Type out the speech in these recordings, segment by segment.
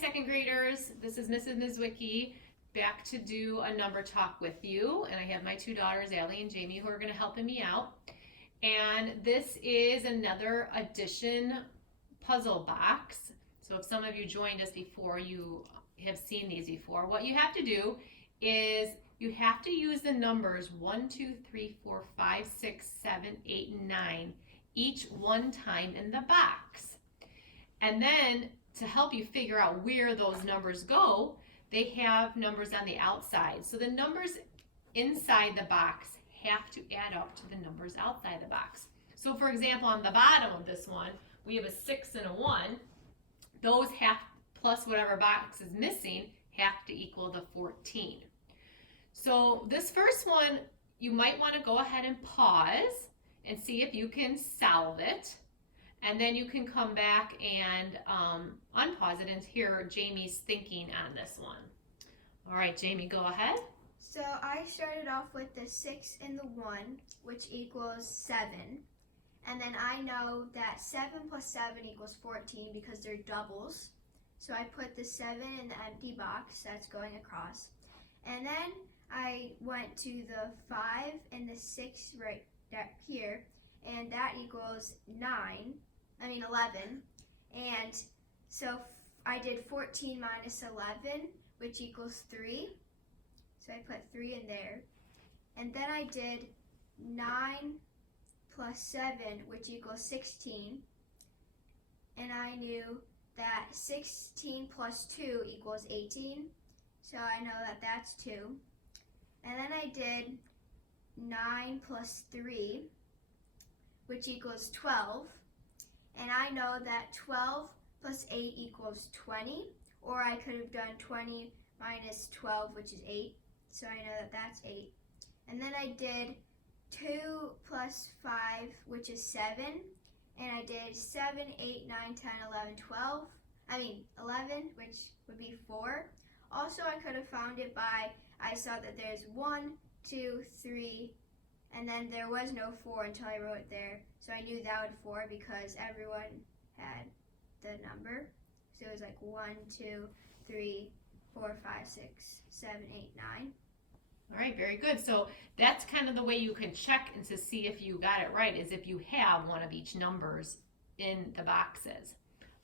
second graders, this is Mrs. Nizwicki back to do a number talk with you, and I have my two daughters, Allie and Jamie, who are going to help me out. And this is another addition puzzle box. So if some of you joined us before, you have seen these before. What you have to do is you have to use the numbers 1, 2, 3, 4, 5, 6, 7, 8, and 9 each one time in the box. And then to help you figure out where those numbers go, they have numbers on the outside. So the numbers inside the box have to add up to the numbers outside the box. So for example, on the bottom of this one, we have a 6 and a 1. Those have, plus whatever box is missing, have to equal the 14. So this first one, you might want to go ahead and pause and see if you can solve it. And then you can come back and unpause it and hear Jamie's thinking on this one. All right, Jamie, go ahead. So I started off with the 6 and the 1, which equals 7. And then I know that 7 plus 7 equals 14 because they're doubles. So I put the 7 in the empty box that's going across. And then I went to the 5 and the 6 right here, and that equals 11. And so I did 14 minus 11, which equals 3. So I put 3 in there. And then I did 9 plus 7, which equals 16. And I knew that 16 plus 2 equals 18. So I know that that's 2. And then I did 9 plus 3, which equals 12. And I know that 12 plus 8 equals 20. Or I could have done 20 minus 12, which is 8. So I know that that's 8. And then I did 2 plus 5, which is 7. And I did 7, 8, 9, 10, 11, 12. 11, which would be 4. Also, I could have found it by, I saw that there's 1, 2, 3, and then there was no 4 until I wrote it there. So I knew that would 4 because everyone had the number. So it was like 1, 2, 3, 4, 5, 6, 7, 8, 9. All right, very good. So that's kind of the way you can check and to see if you got it right, is if you have one of each numbers in the boxes.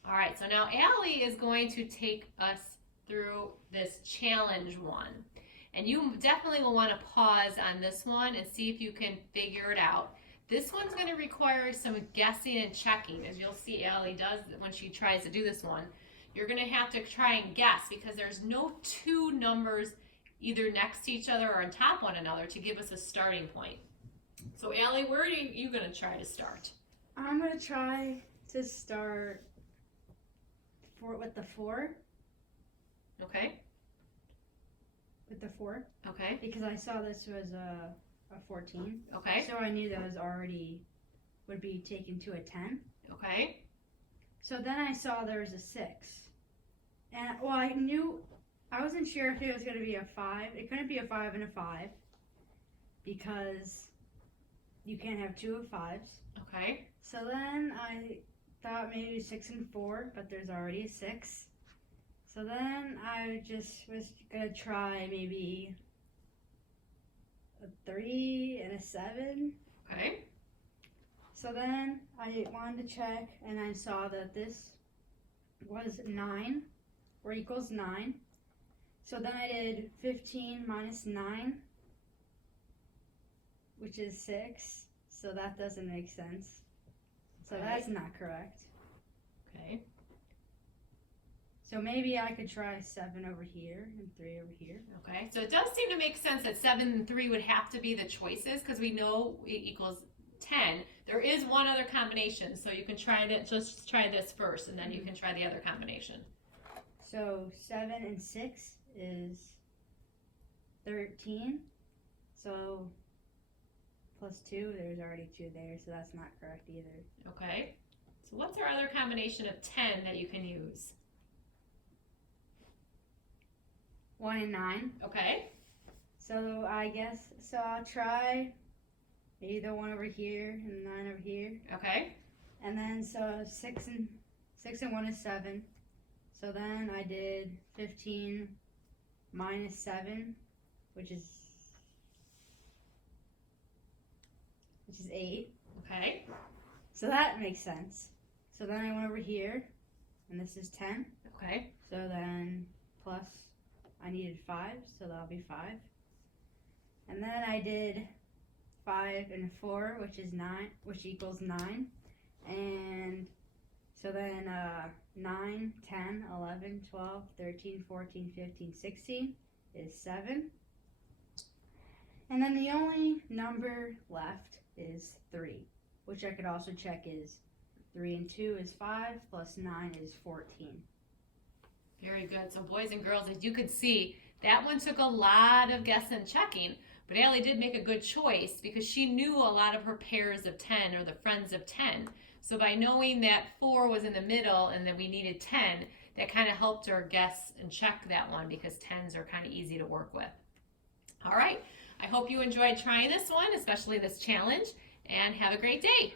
All right, so now Allie is going to take us through this challenge one. And you definitely will want to pause on this one and see if you can figure it out. This one's going to require some guessing and checking, as you'll see Allie does when she tries to do this one. You're going to have to try and guess because there's no two numbers either next to each other or on top one another to give us a starting point. So Allie, where are you going to try to start? I'm going to try to start with the 4. Okay. With the 4. Okay. Because I saw this was a 14. Okay. So I knew that was already would be taken to a 10. Okay. So then I saw there was a 6. And I wasn't sure if it was going to be a 5. It couldn't be a 5 and a 5 because you can't have 2 of 5s. Okay. So then I thought maybe 6 and 4, but there's already a 6. So then I just was going to try maybe a 3 and a 7. Okay. So then I wanted to check and I saw that this was 9 or equals 9. So then I did 15 minus 9, which is 6. So that doesn't make sense. So Okay. that's not correct. Okay. So maybe I could try 7 over here and 3 over here. Okay. So it does seem to make sense that 7 and 3 would have to be the choices because we know it equals 10. There is one other combination, so you can try that. Just try this first, and then you can try the other combination. So 7 and 6 is 13. So plus 2, there's already 2 there, so that's not correct either. Okay. So what's our other combination of 10 that you can use? 1 and 9. Okay. So I'll try maybe the 1 over here and 9 over here. Okay. And then so 6 and 1 is 7. So then I did 15 minus 7, which is 8. Okay. So that makes sense. So then I went over here, and this is 10. Okay. So then plus I needed 5, so that'll be 5. And then I did 5 and 4, which is 9, which equals 9. And so then 9, 10, 11, 12, 13, 14, 15, 16 is 7. And then the only number left is 3, which I could also check is 3 and 2 is 5, plus 9 is 14. Very good. So boys and girls, as you could see, that one took a lot of guess and checking, but Allie did make a good choice because she knew a lot of her pairs of 10 or the friends of 10. So by knowing that 4 was in the middle and that we needed 10, that kind of helped her guess and check that one because 10s are kind of easy to work with. All right. I hope you enjoyed trying this one, especially this challenge, and have a great day.